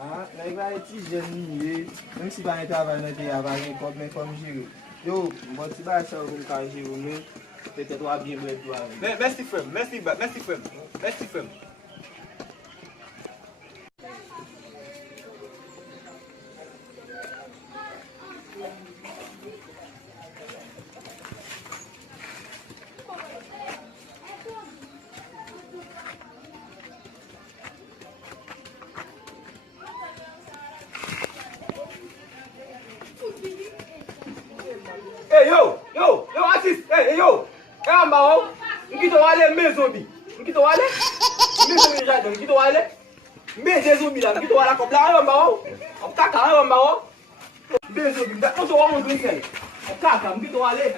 Ah, like va eti jeune même si pas un travail dans le travail comme gérer. Yo, bon si pas ça comme quand gérer mais peut-être va bien mettre toi. Merci frère, merci frère, merci frère. Yo, artiste, yo. Caramba, nkito wale mezombi. Nkito wale? Mezombi jadon, nkito wale? Mezombi la, nkito wala kopla caramba. Optaka caramba. Mezombi, ndako so wa mo dun sai. Optaka, nkito wale.